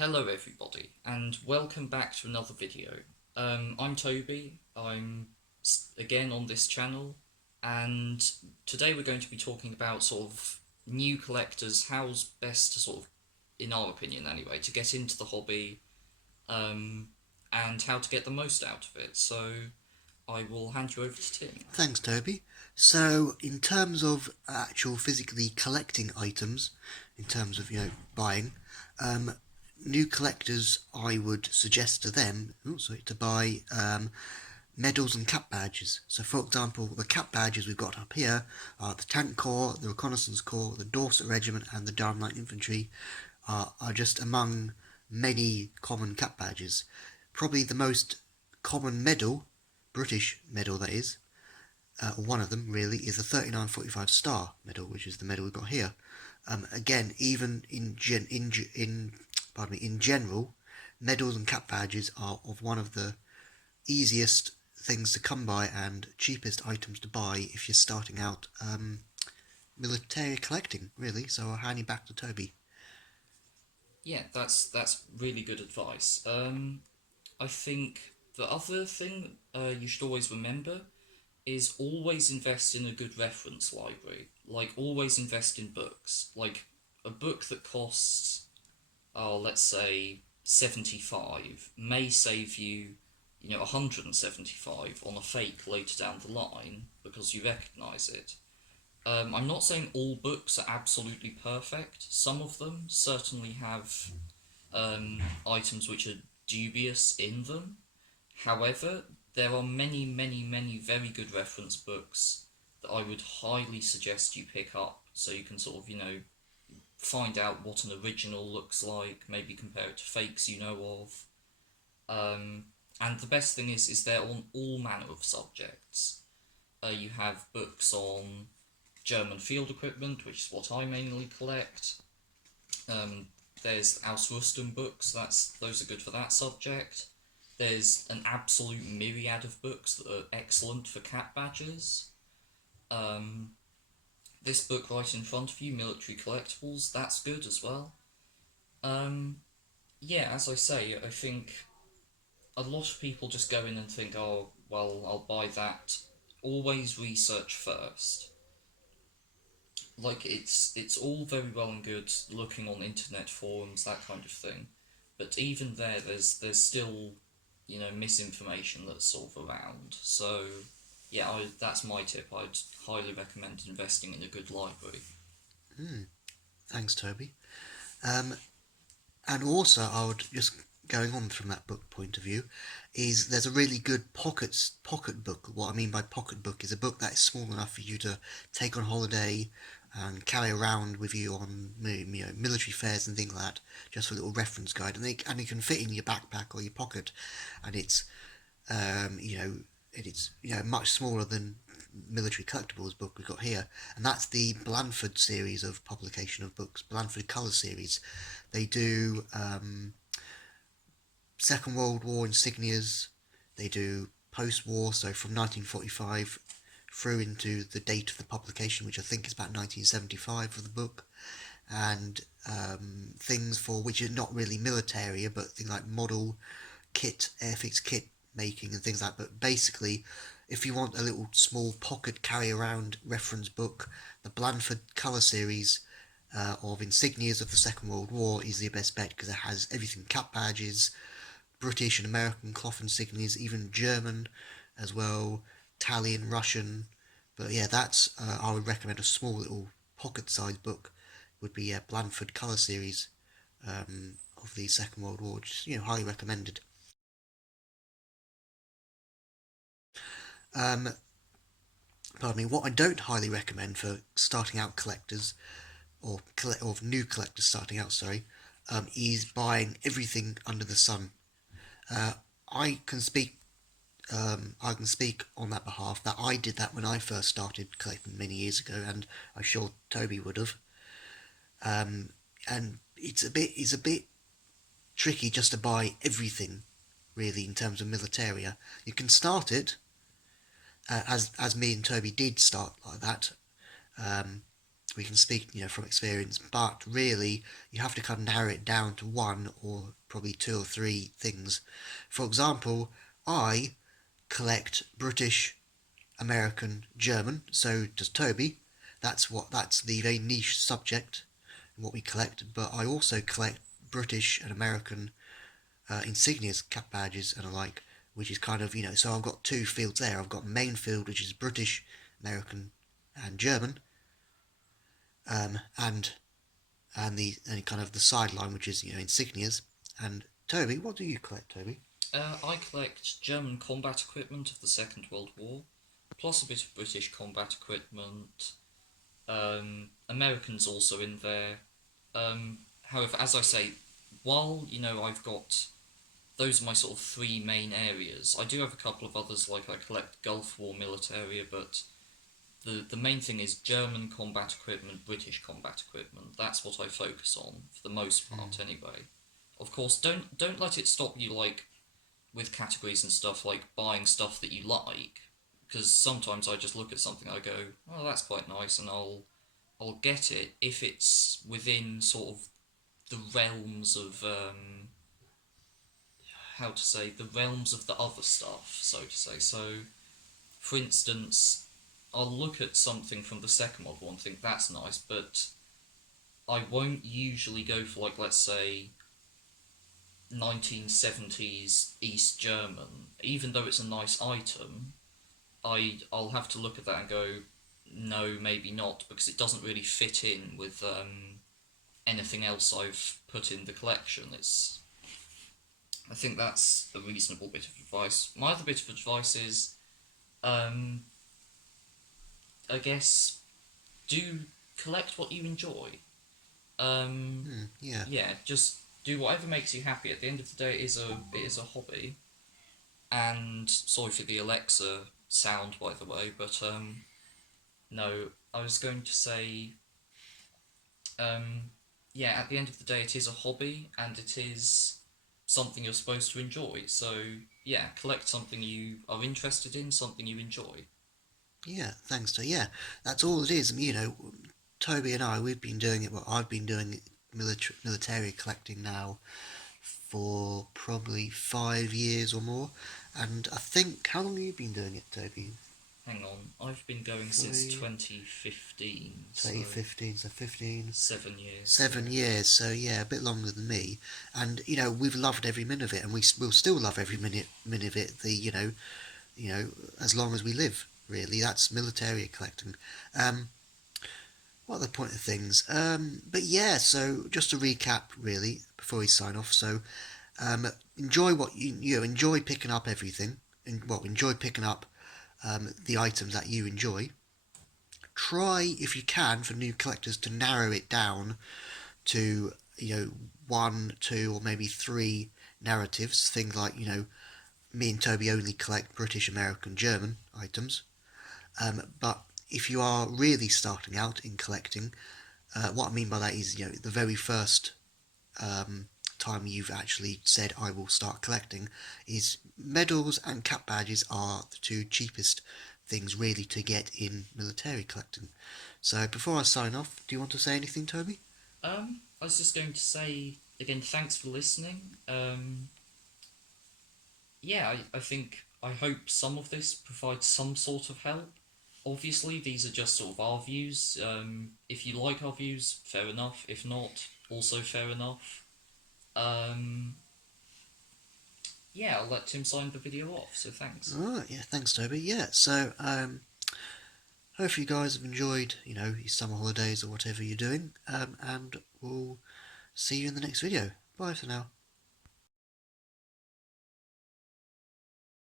Hello everybody, and welcome back to another video. I'm Toby, again on this channel, and today we're going to be talking about sort of new collectors, how's best to sort of, in our opinion anyway, to get into the hobby, um, and how to get the most out of it. So I will hand you over to Tim. Thanks, Toby. So, in terms of actual physically collecting items, in terms of buying, um, new collectors, I would suggest to them to buy medals and cap badges. So, for example, the cap badges we've got up here are the Tank Corps, the Reconnaissance Corps, the Dorset Regiment, and the Durham Light Infantry. Are just among many common cap badges. Probably the most common medal, British medal that is, one of them really is the 3945 Star medal, which is the medal we've got here. Again, even in general, medals and cap badges are of one of the easiest things to come by and cheapest items to buy if you're starting out military collecting, really. So I'll hand you back to Toby. Yeah, that's really good advice. I think the other thing you should always remember is always invest in a good reference library. Like, always invest in books. Like, a book that costs, let's say, 75 may save you, 175 on a fake later down the line because you recognise it. I'm not saying all books are absolutely perfect. Some of them certainly have items which are dubious in them. However, there are many, many, many very good reference books that I would highly suggest you pick up so you can sort of, find out what an original looks like, maybe compare it to fakes you know of. And the best thing is they're on all manner of subjects. You have books on German field equipment, which is what I mainly collect. Um, there's Ausrüstung books, those are good for that subject. There's an absolute myriad of books that are excellent for cat badges. Um, this book right in front of you, Military Collectibles, that's good as well. Um, yeah, as I say, I think a lot of people just go in and think, oh, well, I'll buy that. Always research first. Like, it's all very well and good looking on internet forums, that kind of thing, but even there's still misinformation that's sort of around. So yeah, that's my tip. I'd highly recommend investing in a good library. Thanks, Toby. Um, and also, I would just going on from that book point of view, is there's a really good pocket book. What I mean by pocket book is a book that is small enough for you to take on holiday and carry around with you on military fairs and things like that, just for a little reference guide, and it can fit in your backpack or your pocket, and it's um, you know it's much smaller than military collectibles book we've got here, and that's the Blandford series of publication of books, Blandford Colour series. They do Second World War insignias. They do post-war, so from 1945 through into the date of the publication, which I think is about 1975 for the book, and things for which are not really militaria, but things like model kit, airfix kit making and things like that. But basically, if you want a little small pocket carry around reference book, the Blandford Colour series of insignias of the Second World War is the best bet because it has everything: cap badges, British and American cloth insignias, even German as well, Italian, Russian. But yeah, that's I would recommend a small little pocket-sized book. Would be Blandford Colour series of the Second World War, which is highly recommended. Um, pardon me. What I don't highly recommend for starting out collectors or new collectors starting out, sorry, is buying everything under the sun. Uh, I can speak I can speak on that behalf that I did that when I first started collecting many years ago, and I'm sure Toby would have. And it's a bit tricky just to buy everything, really, in terms of militaria. You can start it as me and Toby did start like that, we can speak, from experience, but really you have to kind of narrow it down to one or probably two or three things. For example, I collect British, American, German. So does Toby. That's the very niche subject in what we collect. But I also collect British and American insignias, cap badges, and alike, which is kind of So I've got two fields there. I've got main field, which is British, American, and German, and and kind of the sideline, which is insignias. And Toby, what do you collect, Toby? I collect German combat equipment of the Second World War, plus a bit of British combat equipment. Americans also in there. However, as I say, while I've got those are my sort of three main areas. I do have a couple of others, like I collect Gulf War militaria, but the main thing is German combat equipment, British combat equipment. That's what I focus on for the most part, anyway. Of course, don't let it stop you, like with categories and stuff, like buying stuff that you like, because sometimes I just look at something, I go, oh, that's quite nice, and I'll get it if it's within sort of the realms of how to say, the realms of the other stuff, so to say. So, for instance, I'll look at something from the second World War and think that's nice, but I won't usually go for, like, let's say 1970s East German. Even though it's a nice item, I'll have to look at that and go, no, maybe not, because it doesn't really fit in with anything else I've put in the collection. I think that's a reasonable bit of advice. My other bit of advice is, I guess, do collect what you enjoy. Yeah. Yeah, just do whatever makes you happy. At the end of the day, it is a hobby. And sorry for the Alexa sound, by the way, but no, I was going to say, yeah, at the end of the day, it is a hobby, and it is something you're supposed to enjoy. So yeah, collect something you are interested in, something you enjoy. Yeah, thanks to yeah, that's all it is. Toby and I, we've been doing it. Well, I've been doing military collecting now for probably 5 years or more, and I think how long have you been doing it, Toby? Hang on, I've been going since Three, 2015, so 2015, so 15, 7 years. seven Yeah. years. So yeah, a bit longer than me. And we've loved every minute of it, and will still love every minute of it. As long as we live. Really, that's military collecting. Um, what are the point of things? But yeah, so just to recap, really, before we sign off. So enjoy what enjoy picking up everything, and enjoy picking up the items that you enjoy. Try, if you can, for new collectors to narrow it down to one, two, or maybe three narratives. Things like me and Toby only collect British, American, German items. But if you are really starting out in collecting, what I mean by that is the very first time you've actually said I will start collecting is medals and cap badges are the two cheapest things really to get in military collecting. So before I sign off, do you want to say anything, Toby? I was just going to say again, thanks for listening. Yeah, I hope some of this provides some sort of help. Obviously, these are just sort of our views. If you like our views, fair enough. If not, also fair enough. Um, yeah, I'll let Tim sign the video off. So thanks. Alright, yeah, thanks, Toby. Yeah, so hope you guys have enjoyed, your summer holidays or whatever you're doing, and we'll see you in the next video. Bye for now.